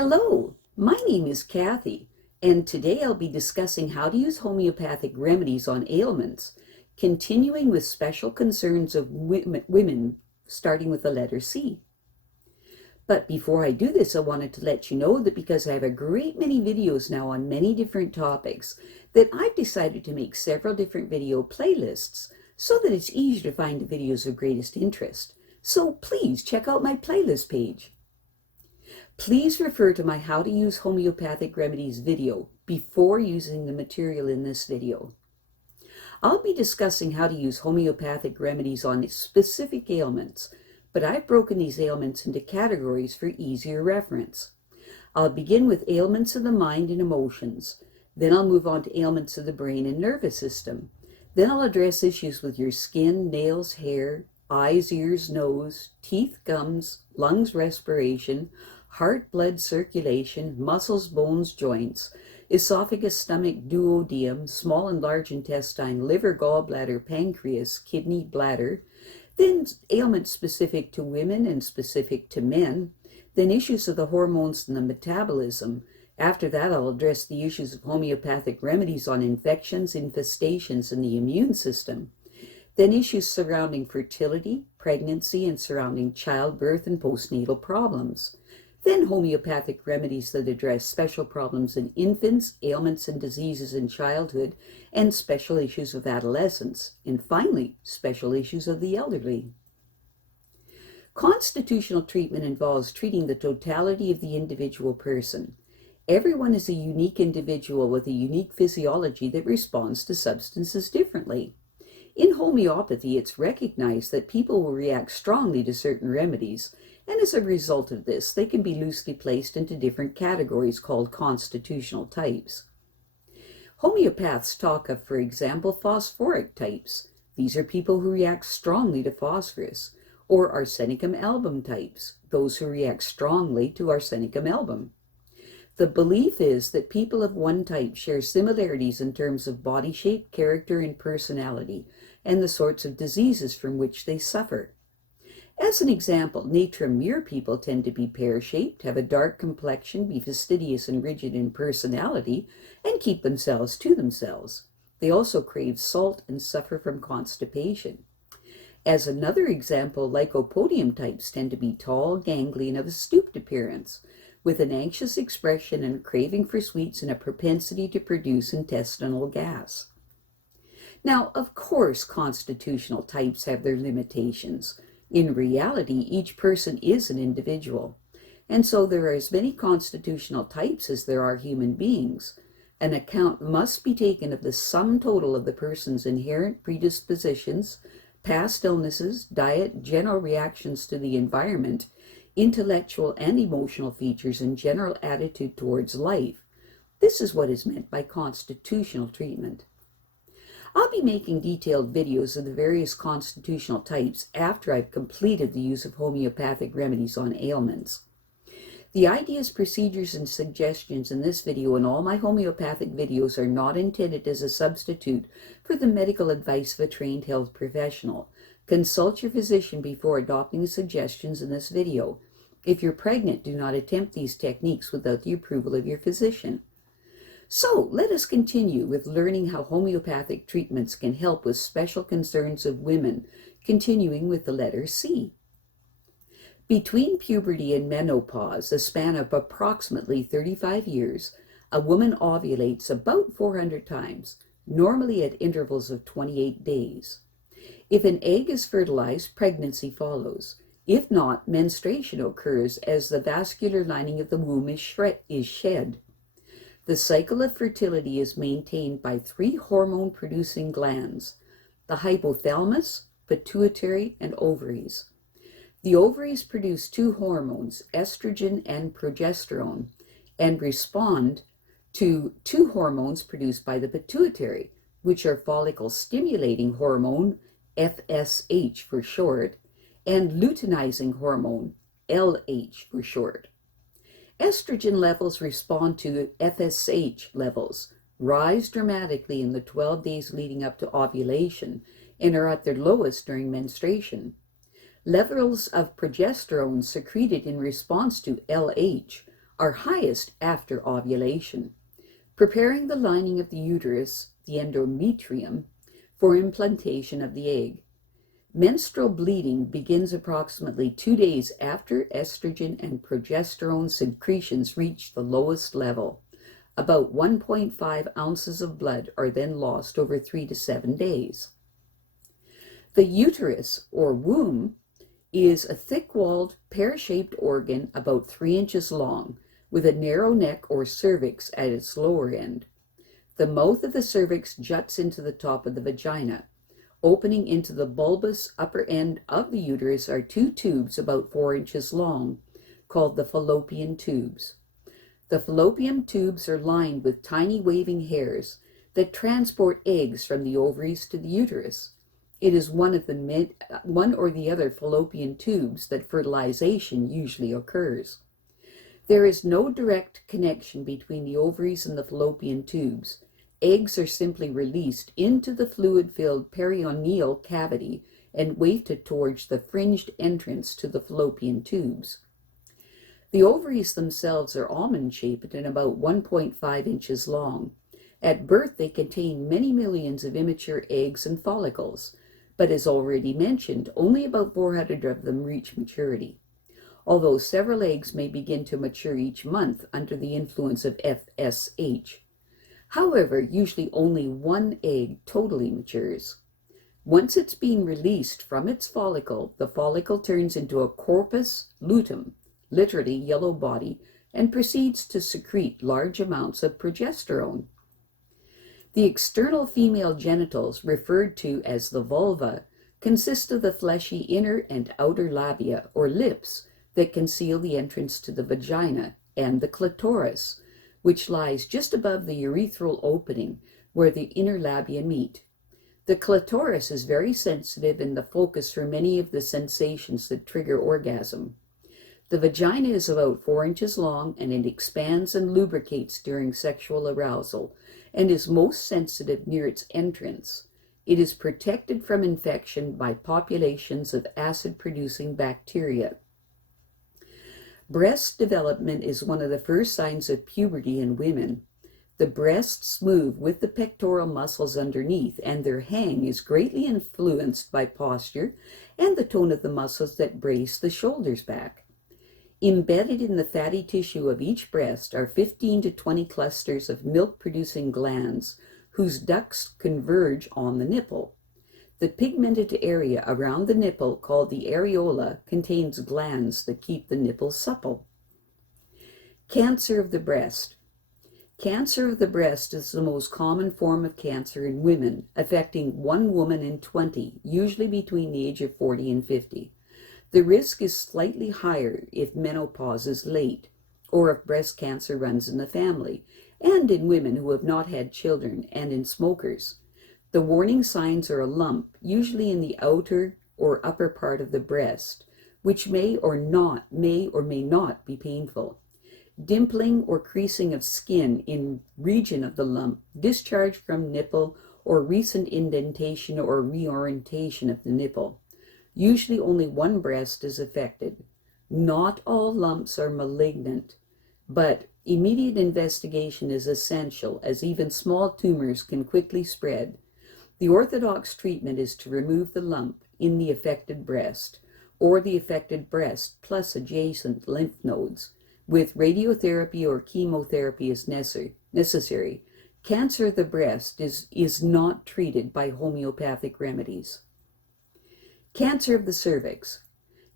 Hello, my name is Kathy, and today I'll be discussing how to use homeopathic remedies on ailments, continuing with special concerns of women, starting with the letter C. But before I do this, I wanted to let you know that because I have a great many videos now on many different topics, that I've decided to make several different video playlists so that it's easier to find the videos of greatest interest. So please check out my playlist page. Please refer to my How to Use Homeopathic Remedies video before using the material in this video. I'll be discussing how to use homeopathic remedies on specific ailments, but I've broken these ailments into categories for easier reference. I'll begin with ailments of the mind and emotions. Then I'll move on to ailments of the brain and nervous system. Then I'll address issues with your skin, nails, hair, eyes, ears, nose, teeth, gums, lungs, respiration, heart, blood, circulation, muscles, bones, joints, esophagus, stomach, duodenum, small and large intestine, liver, gallbladder, pancreas, kidney, bladder, then ailments specific to women and specific to men, then issues of the hormones and the metabolism. After that, I'll address the issues of homeopathic remedies on infections, infestations, and the immune system. Then issues surrounding fertility, pregnancy, and surrounding childbirth and postnatal problems. Then homeopathic remedies that address special problems in infants, ailments and diseases in childhood, and special issues of adolescence. And finally, special issues of the elderly. Constitutional treatment involves treating the totality of the individual person. Everyone is a unique individual with a unique physiology that responds to substances differently. In homeopathy, it's recognized that people will react strongly to certain remedies, and as a result of this, they can be loosely placed into different categories called constitutional types. Homeopaths talk of, for example, phosphoric types. These are people who react strongly to phosphorus, or arsenicum album types, those who react strongly to arsenicum album. The belief is that people of one type share similarities in terms of body shape, character, and personality, and the sorts of diseases from which they suffer. As an example, natrum-mur people tend to be pear-shaped, have a dark complexion, be fastidious and rigid in personality, and keep themselves to themselves. They also crave salt and suffer from constipation. As another example, lycopodium types tend to be tall, ganglion, of a stooped appearance, with an anxious expression and a craving for sweets and a propensity to produce intestinal gas. Now, of course, constitutional types have their limitations. In reality, each person is an individual, and so there are as many constitutional types as there are human beings. An account must be taken of the sum total of the person's inherent predispositions, past illnesses, diet, general reactions to the environment, intellectual and emotional features, and general attitude towards life. This is what is meant by constitutional treatment. I'll be making detailed videos of the various constitutional types after I've completed the use of homeopathic remedies on ailments. The ideas, procedures, and suggestions in this video and all my homeopathic videos are not intended as a substitute for the medical advice of a trained health professional. Consult your physician before adopting the suggestions in this video. If you're pregnant, do not attempt these techniques without the approval of your physician. So let us continue with learning how homeopathic treatments can help with special concerns of women, continuing with the letter C. Between puberty and menopause, a span of approximately 35 years, a woman ovulates about 400 times, normally at intervals of 28 days. If an egg is fertilized, pregnancy follows. If not, menstruation occurs as the vascular lining of the womb is shed. The cycle of fertility is maintained by 3 hormone-producing glands, the hypothalamus, pituitary, and ovaries. The ovaries produce 2 hormones, estrogen and progesterone, and respond to 2 hormones produced by the pituitary, which are follicle-stimulating hormone, FSH for short, and luteinizing hormone, LH for short. Estrogen levels respond to FSH levels, rise dramatically in the 12 days leading up to ovulation, and are at their lowest during menstruation. Levels of progesterone secreted in response to LH are highest after ovulation, preparing the lining of the uterus, the endometrium, for implantation of the egg. Menstrual bleeding begins approximately 2 days after estrogen and progesterone secretions reach the lowest level. About 1.5 ounces of blood are then lost over 3 to 7 days. The uterus, or womb, is a thick-walled, pear-shaped organ about 3 inches long, with a narrow neck or cervix at its lower end. The mouth of the cervix juts into the top of the vagina. Opening into the bulbous upper end of the uterus are 2 tubes about 4 inches long, called the fallopian tubes. The fallopian tubes are lined with tiny waving hairs that transport eggs from the ovaries to the uterus. It is one or the other fallopian tubes that fertilization usually occurs. There is no direct connection between the ovaries and the fallopian tubes. Eggs are simply released into the fluid-filled peritoneal cavity and wafted towards the fringed entrance to the fallopian tubes. The ovaries themselves are almond-shaped and about 1.5 inches long. At birth, they contain many millions of immature eggs and follicles, but as already mentioned, only about 400 of them reach maturity, although several eggs may begin to mature each month under the influence of FSH. However, usually only 1 egg totally matures. Once it's been released from its follicle, the follicle turns into a corpus luteum, literally yellow body, and proceeds to secrete large amounts of progesterone. The external female genitals, referred to as the vulva, consist of the fleshy inner and outer labia, or lips, that conceal the entrance to the vagina, and the clitoris, which lies just above the urethral opening where the inner labia meet. The clitoris is very sensitive and the focus for many of the sensations that trigger orgasm. The vagina is about 4 inches long, and it expands and lubricates during sexual arousal and is most sensitive near its entrance. It is protected from infection by populations of acid-producing bacteria. Breast development is one of the first signs of puberty in women. The breasts move with the pectoral muscles underneath, and their hang is greatly influenced by posture and the tone of the muscles that brace the shoulders back. Embedded in the fatty tissue of each breast are 15 to 20 clusters of milk-producing glands, whose ducts converge on the nipple. The pigmented area around the nipple, called the areola, contains glands that keep the nipple supple. Cancer of the breast. Cancer of the breast is the most common form of cancer in women, affecting 1 woman in 20, usually between the age of 40 and 50. The risk is slightly higher if menopause is late, or if breast cancer runs in the family, and in women who have not had children, and in smokers. The warning signs are a lump, usually in the outer or upper part of the breast, which may or may not be painful. Dimpling or creasing of skin in region of the lump, discharge from nipple, or recent indentation or reorientation of the nipple. Usually only 1 breast is affected. Not all lumps are malignant, but immediate investigation is essential, as even small tumors can quickly spread. The orthodox treatment is to remove the lump in the affected breast, or the affected breast plus adjacent lymph nodes, with radiotherapy or chemotherapy as necessary. Cancer of the breast is not treated by homeopathic remedies. Cancer of the cervix.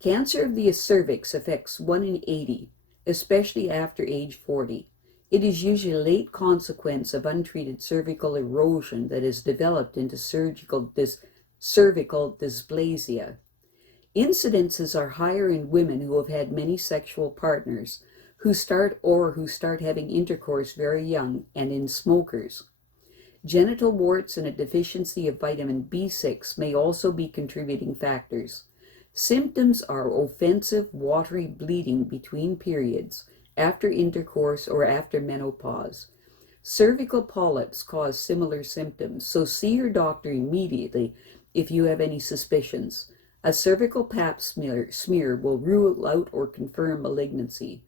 Cancer of the cervix affects 1 in 80, especially after age 40. It is usually a late consequence of untreated cervical erosion that has developed into cervical dysplasia. Incidences are higher in women who have had many sexual partners, who start having intercourse very young, and in smokers. Genital warts and a deficiency of vitamin B6 may also be contributing factors. Symptoms are offensive, watery bleeding between periods, after intercourse, or after menopause. Cervical polyps cause similar symptoms, so see your doctor immediately if you have any suspicions. A cervical pap smear will rule out or confirm malignancy.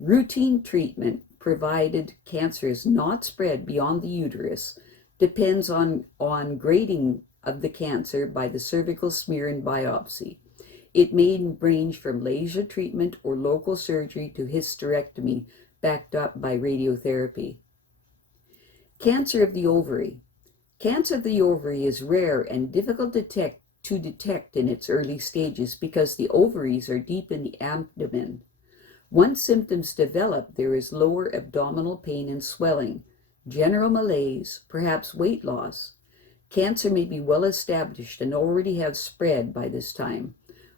Routine treatment, provided cancer is not spread beyond the uterus, depends on grading of the cancer by the cervical smear and biopsy. It may range from laser treatment or local surgery to hysterectomy, backed up by radiotherapy. Cancer of the ovary. Cancer of the ovary is rare and difficult to detect in its early stages because the ovaries are deep in the abdomen. Once symptoms develop, there is lower abdominal pain and swelling, general malaise, perhaps weight loss. Cancer may be well established and already have spread by this time.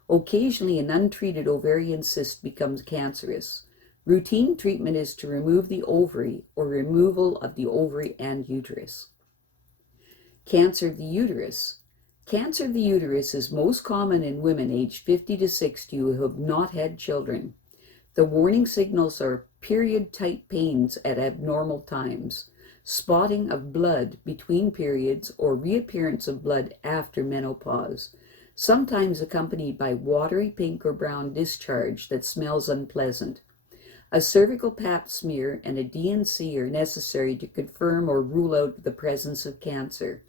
Occasionally, an untreated ovarian cyst becomes cancerous. Routine treatment is to remove the ovary or removal of the ovary and uterus. Cancer of the uterus. Cancer of the uterus is most common in women aged 50 to 60 who have not had children. The warning signals are period-type pains at abnormal times, spotting of blood between periods, or reappearance of blood after menopause, sometimes accompanied by watery pink or brown discharge that smells unpleasant. A cervical pap smear and a D&C are necessary to confirm or rule out the presence of cancer.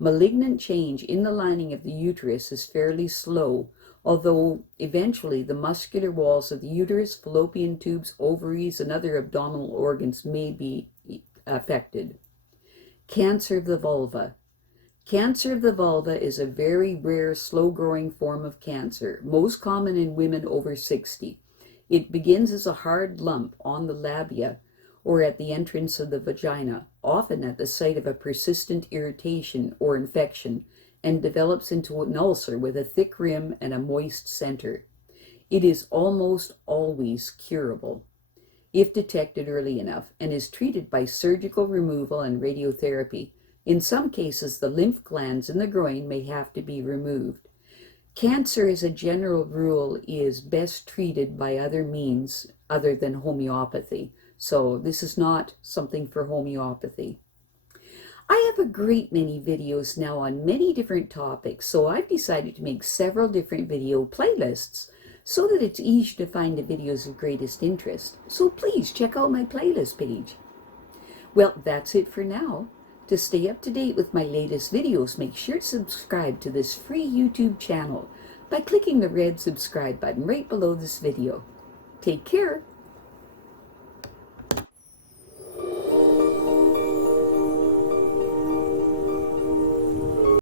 Malignant change in the lining of the uterus is fairly slow, although eventually the muscular walls of the uterus, fallopian tubes, ovaries, and other abdominal organs may be affected. Cancer of the vulva. Cancer of the vulva is a very rare, slow-growing form of cancer, most common in women over 60. It begins as a hard lump on the labia or at the entrance of the vagina, often at the site of a persistent irritation or infection, and develops into an ulcer with a thick rim and a moist center. It is almost always curable if detected early enough, and is treated by surgical removal and radiotherapy. In some cases, the lymph glands in the groin may have to be removed. Cancer, as a general rule, is best treated by other means other than homeopathy. So this is not something for homeopathy. I have a great many videos now on many different topics, so I've decided to make several different video playlists so that it's easy to find the videos of greatest interest. So please check out my playlist page. Well, that's it for now. To stay up to date with my latest videos, make sure to subscribe to this free YouTube channel by clicking the red subscribe button right below this video. Take care.